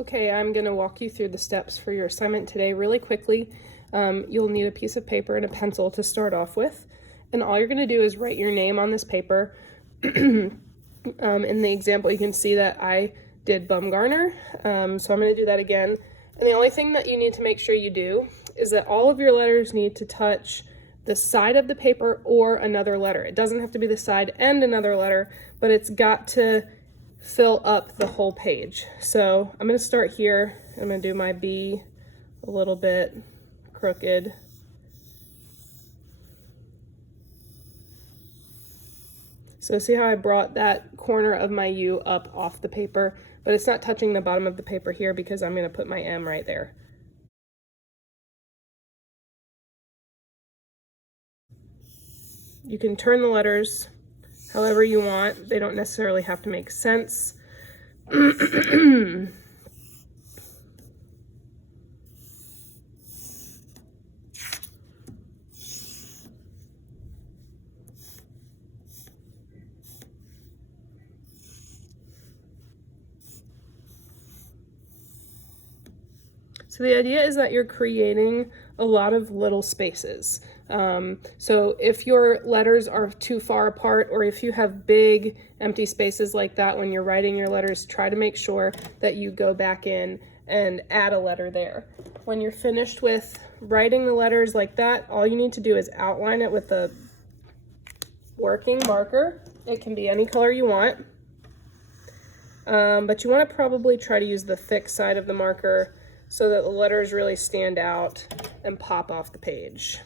Okay, I'm going to walk you through the steps for your assignment today really quickly. You'll need a piece of paper and a pencil to start off with, and all you're going to do is write your name on this paper. In the example, you can see that I did Bumgarner, so I'm going to do that again. And the only thing that you need to make sure you do is that all of your letters need to touch the side of the paper or another letter. It doesn't have to be the side and another letter, but it's got to fill up the whole page. So I'm going to start here. I'm going to do my B a little bit crooked. So see how I brought that corner of my U up off the paper, but it's not touching the bottom of the paper here because I'm going to put my M right there. You can turn the letters however you want. They don't necessarily have to make sense. So the idea is that you're creating a lot of little spaces. So if your letters are too far apart, or if you have big empty spaces like that when you're writing your letters, try to make sure that you go back in and add a letter there. When you're finished with writing the letters like that, all you need to do is outline it with a working marker. It can be any color you want, but you want to probably try to use the thick side of the marker so that the letters really stand out and pop off the page.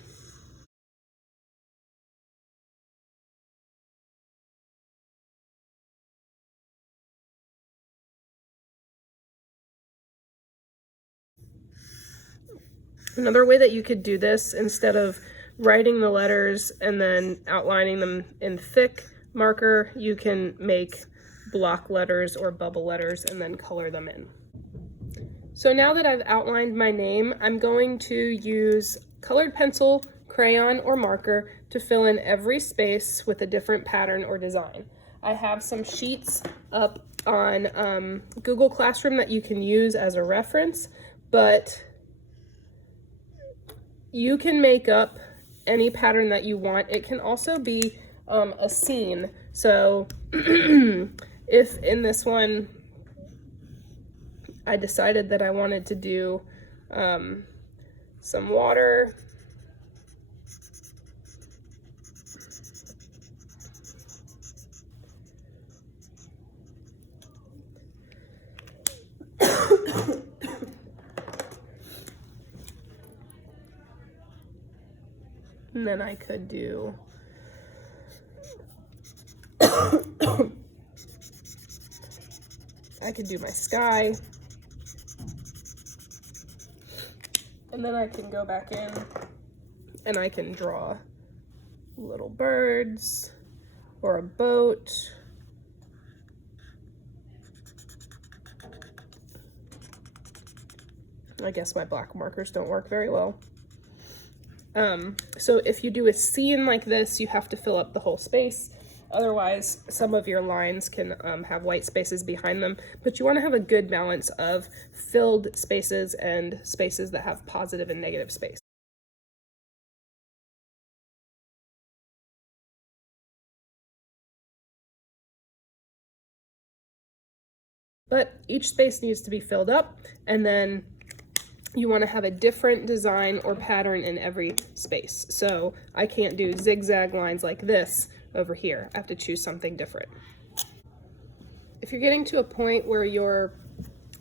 Another way that you could do this, instead of writing the letters and then outlining them in thick marker, you can make block letters or bubble letters and then color them in. So now that I've outlined my name, I'm going to use colored pencil, crayon, or marker to fill in every space with a different pattern or design. I have some sheets up on Google Classroom that you can use as a reference, but you can make up any pattern that you want. It can also be a scene. So if in this one, I decided that I wanted to do some water. And then I could do I could do my sky. And then I can go back in and I can draw little birds or a boat. I guess my black markers don't work very well. So if you do a scene like this, you have to fill up the whole space. Otherwise, some of your lines can have white spaces behind them, but you want to have a good balance of filled spaces and spaces that have positive and negative space. But each space needs to be filled up, and then you want to have a different design or pattern in every space. So I can't do zigzag lines like this over here. I have to choose something different. If you're getting to a point where you're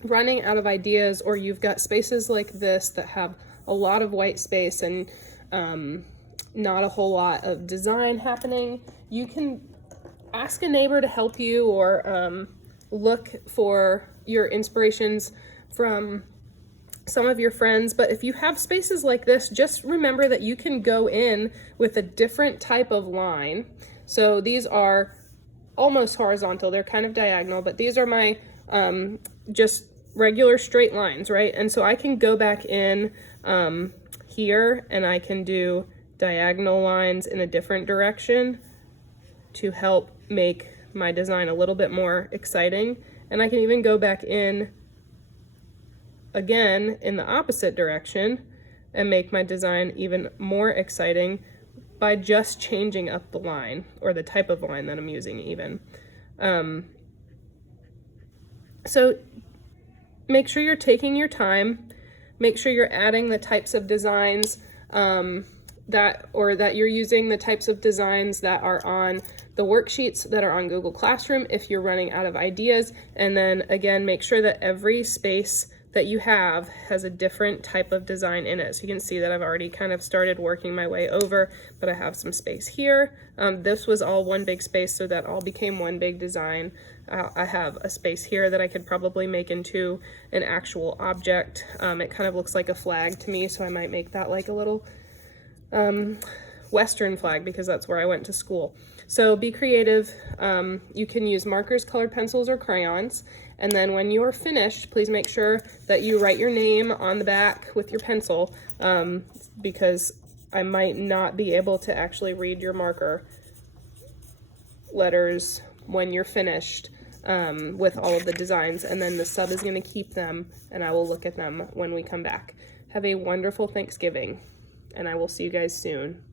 running out of ideas, or you've got spaces like this that have a lot of white space and not a whole lot of design happening, you can ask a neighbor to help you, or look for your inspirations from some of your friends. But if you have spaces like this, just remember that you can go in with a different type of line. So these are almost horizontal, they're kind of diagonal, but these are my just regular straight lines, right? And so I can go back in here and I can do diagonal lines in a different direction to help make my design a little bit more exciting. And I can even go back in again in the opposite direction and make my design even more exciting by just changing up the line, or the type of line that I'm using even. So make sure you're taking your time, make sure you're adding the types of designs that you're using the types of designs that are on the worksheets that are on Google Classroom if you're running out of ideas. And then again, make sure that every space that you have has a different type of design in it. So you can see that I've already kind of started working my way over, but I have some space here. This was all one big space, so that all became one big design. I have a space here that I could probably make into an actual object. It kind of looks like a flag to me, so I might make that like a little Western flag, because that's where I went to school. So be creative. You can use markers, colored pencils, or crayons. And then when you're finished, please make sure that you write your name on the back with your pencil, because I might not be able to actually read your marker letters when you're finished with all of the designs. And then the sub is going to keep them, and I will look at them when we come back. Have a wonderful Thanksgiving, and I will see you guys soon.